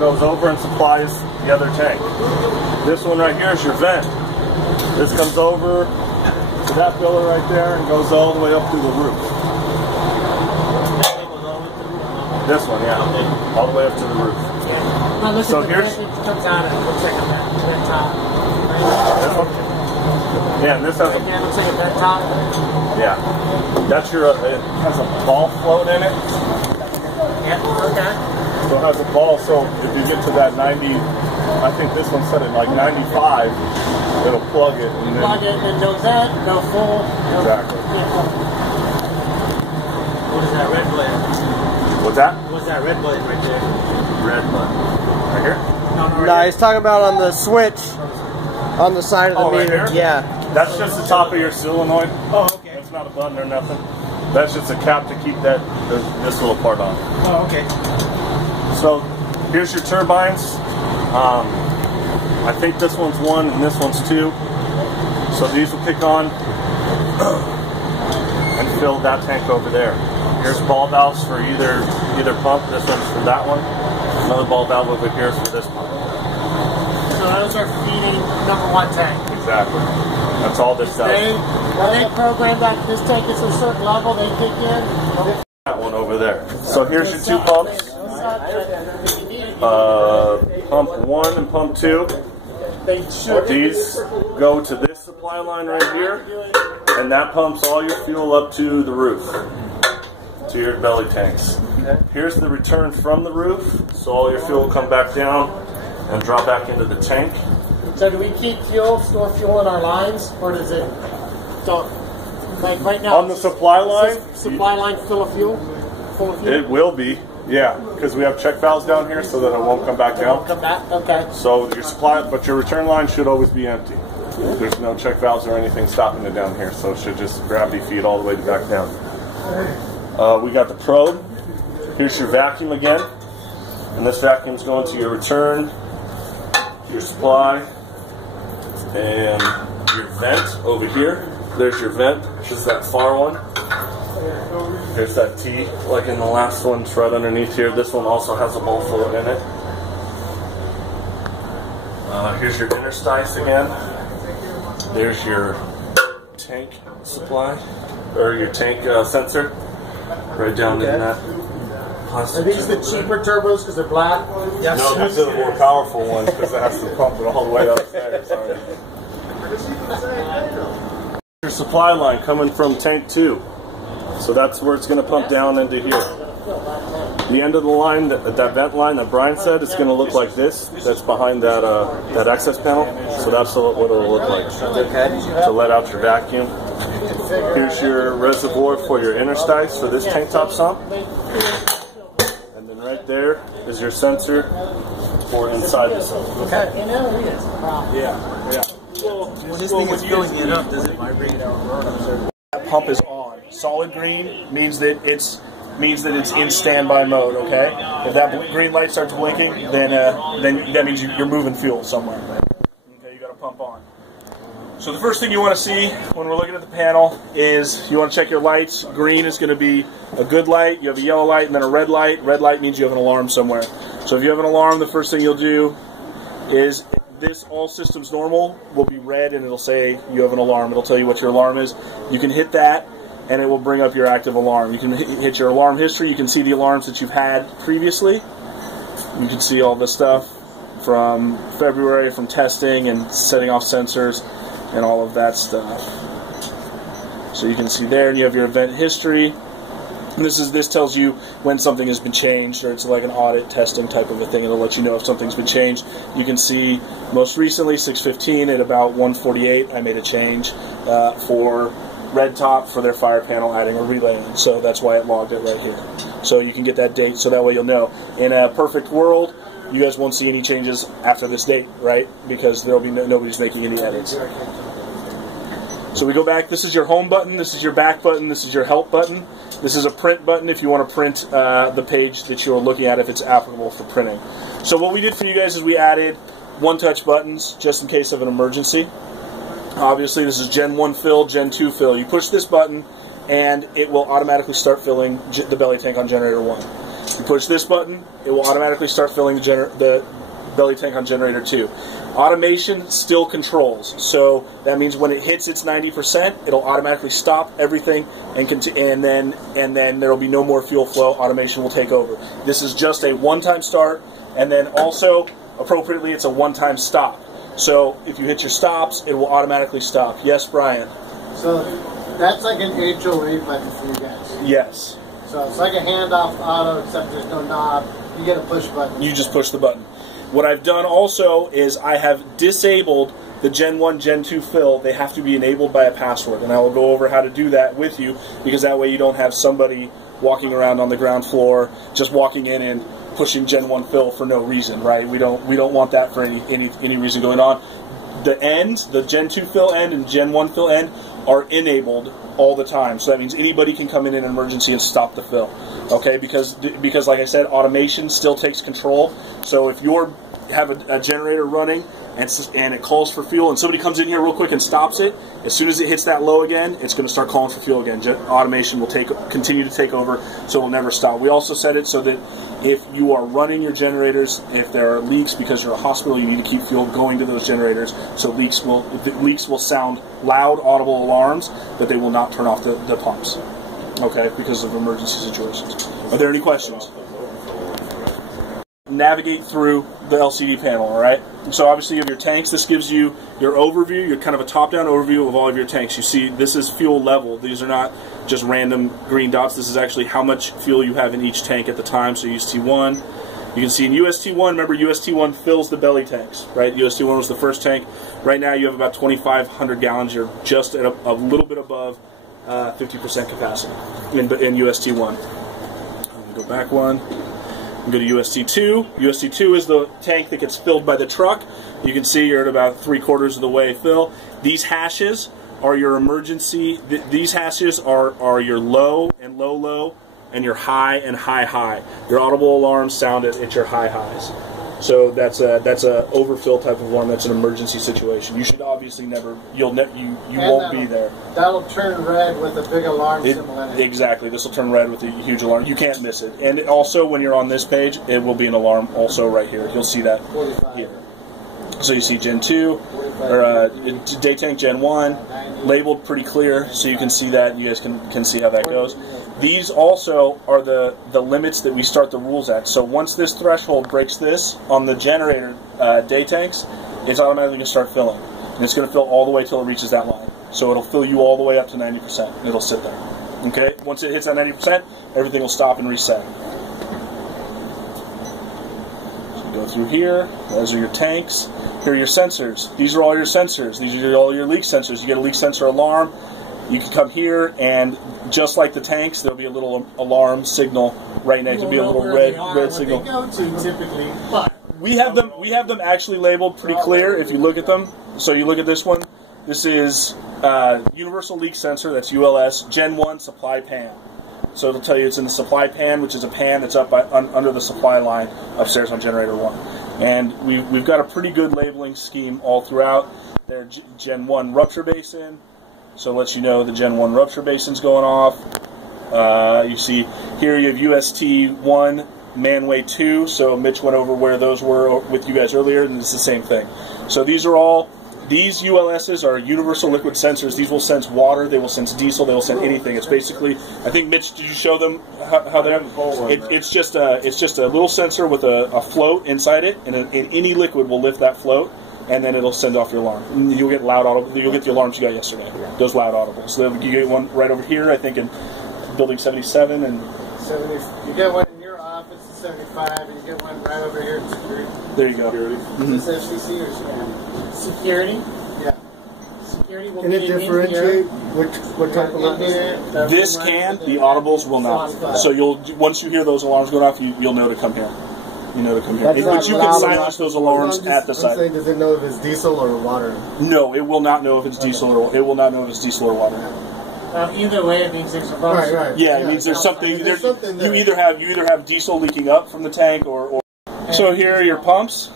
goes over and supplies the other tank. This one right here is your vent. This comes over to that pillar right there and goes all the way up through the roof. This one, yeah, all the way up to the roof. Well, listen, so here's it comes out and it looks like a vent top. This one? Yeah, and this has Right there, looks like a vent top. Yeah, that's your. It has a ball float in it. Yeah. Okay. So it has a ball. So if you get to that 90, I think this one's set at like 95. It'll plug it and then Plug it and no vent, no full. Exactly. What is that red blade? What's that? What's that red blade right there? Red button. Right here? No, he's talking about on the switch on the side of the right meter. here? Yeah. That's just the top of your solenoid. Oh, okay. That's not a button or nothing. That's just a cap to keep that this little part on. Oh, okay. So here's your turbines. I think this one's 1 and this one's 2. So these will kick on and fill that tank over there. Here's ball valves for either pump. This one's for that one. Another ball valve over here is for this pump. So those are feeding number 1 tank. Exactly. That's all this does. When they program that this tank is a certain level, they kick in. That one over there. So here's your 2 pumps. Pump 1 and pump 2. These go to this supply line right here, and that pumps all your fuel up to the roof, to your belly tanks. Here's the return from the roof, so all your fuel will come back down and drop back into the tank. So do we keep fuel, store fuel in our lines, or does it, so, like right now, On the supply line, supply line full of fuel? it will be, yeah, because we have check valves down here so that it won't come back down. Come back, okay. So your supply, but your return line should always be empty. There's no check valves or anything stopping it down here, so it should just gravity feed all the way back down. We got the probe. Here's your vacuum again, and this vacuum is going to your return, your supply, and your vent over here. There's your vent. This is that far one. Here's that T, like in the last one, it's right underneath here. This one also has a ball float in it. Here's your interstice again. There's your tank supply, or your tank sensor, right down in that plastic. Are these the cheaper turbos because they're black? Yes. No, these are the more powerful ones because it has to pump it all the way upstairs. Your supply line coming from tank 2. So that's where it's going to pump down into here. The end of the line, that vent line that Brian said, is going to look like this. That's behind that that access panel. So that's what it'll look like. To let out your vacuum. Here's your reservoir for your interstice for this tank top sump. And then right there is your sensor for inside the sump. Okay. Yeah. When this thing is filling it up, does it vibrate? That pump is on. Solid green means that it's in standby mode. Okay. If that green light starts blinking, then that means you're moving fuel somewhere. Okay, you got to pump on. So the first thing you want to see when we're looking at the panel is you want to check your lights. Green is going to be a good light. You have a yellow light and then a red light. Red light means you have an alarm somewhere. So if you have an alarm, the first thing you'll do is this all systems normal will be red and it'll say you have an alarm. It'll tell you what your alarm is. You can hit that and it will bring up your active alarm. You can hit your alarm history. You can see the alarms that you've had previously. You can see all the stuff from February, from testing and setting off sensors and all of that stuff. So you can see there, and you have your event history. And this tells you when something has been changed, or it's like an audit testing type of a thing. It'll let you know if something's been changed. You can see most recently 6:15 at about 1:48 I made a change for Red Top for their fire panel, adding a relay in. So that's why it logged it right here. So you can get that date, so that way you'll know. In a perfect world, you guys won't see any changes after this date, right? Because there'll be nobody's making any edits. So we go back. This is your home button. This is your back button. This is your help button. This is a print button if you want to print the page that you're looking at, if it's applicable for printing. So what we did for you guys is we added one-touch buttons just in case of an emergency. Obviously, this is Gen 1 fill, Gen 2 fill. You push this button, and it will automatically start filling the belly tank on generator 1. You push this button, it will automatically start filling the belly tank on generator 2. Automation still controls, so that means when it hits its 90%, it'll automatically stop everything, and then there will be no more fuel flow. Automation will take over. This is just a one-time start, and then also appropriately, it's a one-time stop. So if you hit your stops, it will automatically stop. Yes, Brian. So that's like an HOA button for you guys. Yes. So it's like a handoff auto, except there's no knob. You get a push button. You just push the button. What I've done also is I have disabled the Gen 1, Gen 2 fill. They have to be enabled by a password, and I will go over how to do that with you, because that way you don't have somebody walking around on the ground floor just walking in and pushing Gen 1 fill for no reason, right? We don't want that for any reason going on. The ends, the Gen 2 fill end and Gen 1 fill end, are enabled all the time. So that means anybody can come in an emergency and stop the fill. Okay, because like I said, automation still takes control. So if you have a generator running and it calls for fuel, and somebody comes in here real quick and stops it, as soon as it hits that low again, it's going to start calling for fuel again. Automation will continue to take over, so it will never stop. We also set it so that if you are running your generators, if there are leaks because you're a hospital, you need to keep fuel going to those generators, so leaks will sound loud, audible alarms, but they will not turn off the pumps. Okay, because of emergency situations. Are there any questions? Navigate through the LCD panel, all right? So obviously you have your tanks. This gives you your overview, your kind of a top-down overview of all of your tanks. You see this is fuel level. These are not just random green dots. This is actually how much fuel you have in each tank at the time. So UST1, you can see in UST1, remember UST1 fills the belly tanks, right? UST1 was the first tank. Right now you have about 2,500 gallons. You're just at a little bit above 50% capacity in UST1. Go back one. Go to UST2. UST2 is the tank that gets filled by the truck. You can see you're at about 3/4 of the way fill. These hashes are your emergency. These hashes are your low and low, and your high and high. Your audible alarms sound at your highs. So that's a overfill type of alarm. That's an emergency situation. You should obviously never. You won't be there. That'll turn red with a big alarm symbol in it. Exactly. This will turn red with a huge alarm. You can't miss it. And also, when you're on this page, it will be an alarm also right here. You'll see that 45. here. So you see Gen 2 or day tank Gen 1 labeled pretty clear, so you can see that. You guys can see how that goes. These also are the limits that we start the rules at. So once this threshold breaks this on the generator day tanks, it's automatically going to start filling. And it's going to fill all the way till it reaches that line. So it'll fill you all the way up to 90%. And it'll sit there. Okay? Once it hits that 90%, everything will stop and reset. So go through here. Those are your tanks. Here are your sensors. These are all your sensors. These are all your leak sensors. You get a leak sensor alarm. You can come here, and just like the tanks, there'll be a little alarm signal right next. There'll be a little red signal. Typically, but we have them actually labeled pretty clear if you look at them. So you look at this one. This is Universal Leak Sensor. That's ULS Gen 1 Supply Pan. So it'll tell you it's in the supply pan, which is a pan that's up under the supply line upstairs on generator 1. And we've got a pretty good labeling scheme all throughout. There's Gen 1 rupture basin. So it lets you know the Gen 1 rupture basin's going off. You see here you have UST1 Manway 2. So Mitch went over where those were with you guys earlier, and it's the same thing. So these ULSs are universal liquid sensors. These will sense water, they will sense diesel, they will sense anything. It's basically, I think Mitch, did you show them how they're? It's just a little sensor with a float inside it, and any liquid will lift that float, and then it'll send off your alarm. You'll get loud audible. You'll get the alarms you got yesterday. Those loud audibles. So you get one right over here, I think, in building 77 and 70. You get one in your office at 75, and you get one right over here at security. There you go. Is this FCC or scan? Security. Yeah. Security will Can it differentiate what type of liquid? This can. The audibles will not. So once you hear those alarms going off, you'll know to come here. You know to come here. But you can silence those alarms at the site. Does it know if it's diesel or water? No, it will not know if it's diesel or it will not know if it's diesel or water. Either way, it means there's a bunch. Right. Yeah, it means there's something. You either have diesel leaking up from the tank or. So here are your pumps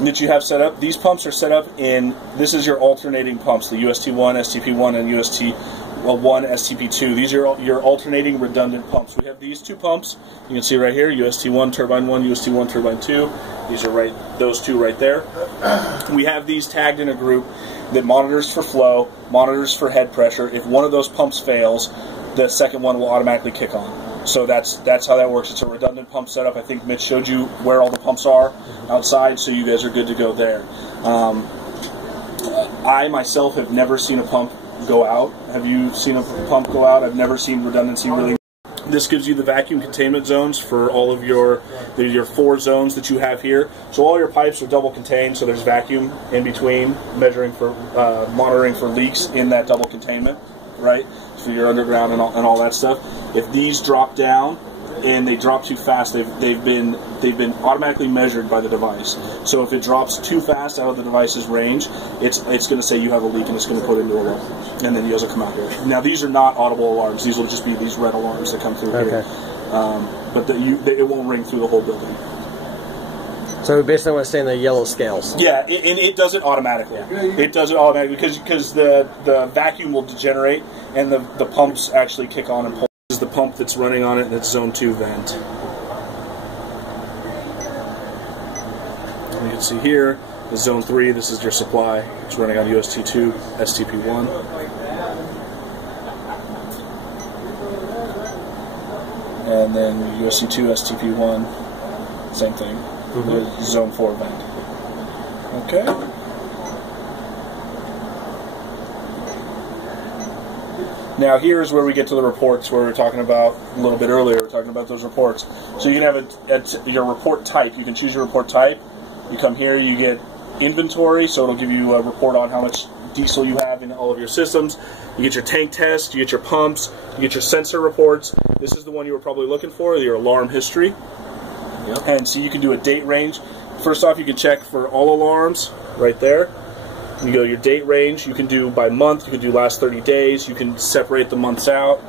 that you have set up. These pumps are set up in. This is your alternating pumps: the UST1, STP1, and 1 STP2. These are your alternating redundant pumps. We have these two pumps. You can see right here, UST1 turbine 1, UST1 turbine 2. These are those two right there. We have these tagged in a group that monitors for flow, monitors for head pressure. If one of those pumps fails, the second one will automatically kick on. So that's how that works. It's a redundant pump setup. I think Mitch showed you where all the pumps are outside, so you guys are good to go there. I myself have never seen a pump go out. Have you seen a pump go out? I've never seen redundancy really. This gives you the vacuum containment zones for all of your 4 zones that you have here. So all your pipes are double contained, so there's vacuum in between, monitoring for leaks in that double containment, right? So you're underground and all that stuff. If these drop down and they drop too fast, they've been automatically measured by the device. So if it drops too fast out of the device's range, it's going to say you have a leak and it's going to put it into alarm, and then yours will come out here. Now these are not audible alarms; these will just be these red alarms that come through here. But it won't ring through the whole building. So we basically want to stay in the yellow scales. Yeah, and it does it automatically. It does it automatically because the vacuum will degenerate and the pumps actually kick on and pull. This is the pump that's running on it, and it's zone 2 vent. You can see here is zone 3. This is your supply. It's running on UST2, STP1. And then UST2, STP1, same thing. Zone 4 vent. Okay. Now here's where we get to the reports where we were talking about a little bit earlier. We were talking about those reports. So you can have your report type. You can choose your report type. You come here, you get inventory, so it'll give you a report on how much diesel you have in all of your systems. You get your tank test, you get your pumps, you get your sensor reports. This is the one you were probably looking for, your alarm history. Yep. And so you can do a date range. First off, you can check for all alarms right there. You go your date range. You can do by month. You can do last 30 days. You can separate the months out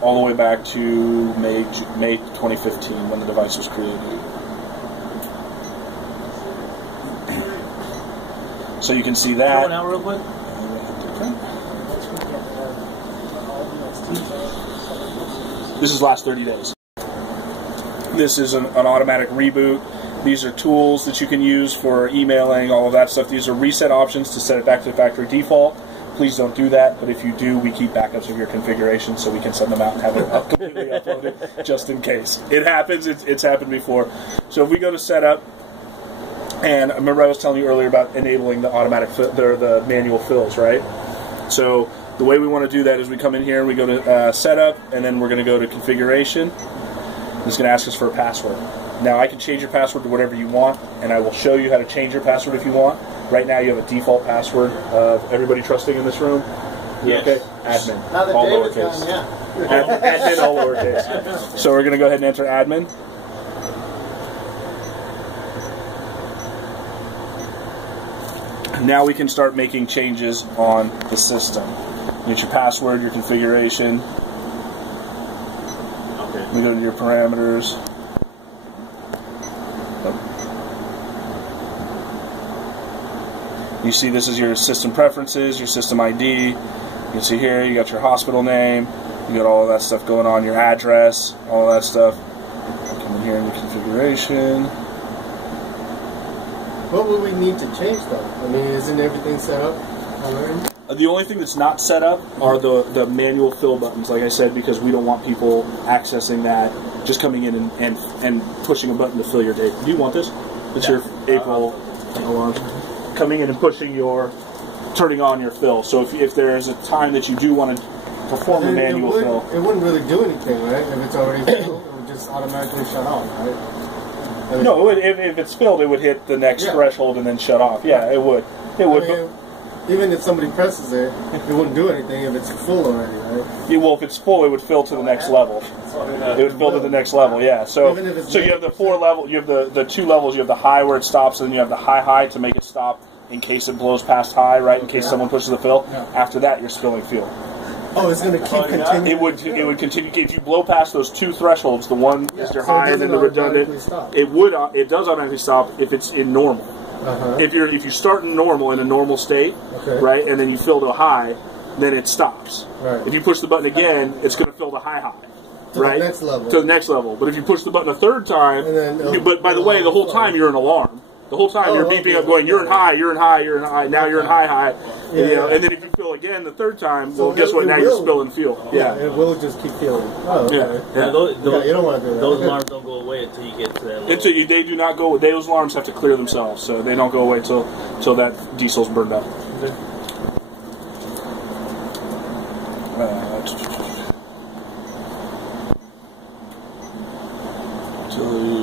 all the way back to May 2015 when the device was created. So you can see that. Going out real quick. This is last 30 days. This is an automatic reboot. These are tools that you can use for emailing, all of that stuff. These are reset options to set it back to the factory default. Please don't do that, but if you do, we keep backups of your configuration so we can send them out and have it completely uploaded just in case. It happens. It's happened before. So if we go to setup, and remember I was telling you earlier about enabling the automatic, the manual fills, right? So the way we want to do that is we come in here, we go to setup, and then we're going to go to configuration. It's going to ask us for a password. Now I can change your password to whatever you want, and I will show you how to change your password if you want. Right now you have a default password of everybody trusting in this room. Yes. Okay. Admin. All lowercase. Admin, all lowercase. So we're going to go ahead and enter admin. Now we can start making changes on the system. You get your password, your configuration. Okay. We go to your parameters. You see this is your system preferences, your system ID. You can see here you got your hospital name, you got all of that stuff going on, your address, all of that stuff. Come in here in your configuration. What would we need to change though? I mean, isn't everything set up already? The only thing that's not set up are the manual fill buttons, like I said, because we don't want people accessing that, just coming in and pushing a button to fill your date. Do you want this? It's your April alarm. Coming in and turning on your fill. So if there is a time that you do want to perform a manual fill. It wouldn't really do anything, right? If it's already filled, it would just automatically shut off, right? I mean, no, if it's filled, it would hit the next threshold and then shut off. Yeah, it would. It would. I mean, even if somebody presses it, it wouldn't do anything if it's full already, right? Yeah, well, if it's full, it would fill to the next level. It would fill to the next level, yeah. So you have the 4 level, you have the 2 levels. You have the high where it stops, and then you have the high to make it stop in case it blows past high, right? In case someone pushes the fill. Yeah. After that, you're spilling fuel. Oh, it's going to keep continuing. It would continue if you blow past those 2 thresholds. The one is your high and then the redundant. It does automatically stop if it's in normal. If you start in normal in a normal state, right, and then you fill to a high, then it stops. Right. If you push the button again, it's going to fill the high. To right? the next level. To the next level. But if you push the button a third time, And then but by the way, the whole time you're in alarm. The whole time you're beeping up going, you're in high, you're in high, you're in high, now you're in high, high. Yeah. You know, and then if you fill again the third time, So well, guess what? it Now will- you're spilling fuel. Yeah, Yeah. it will just keep feeling. Oh, okay. Yeah. Yeah, those, Yeah, you don't want to do that. those Okay. alarms don't go away until you get to that level. They do not go. Those alarms have to clear themselves, so they don't go away till that diesel's burned up. Utility.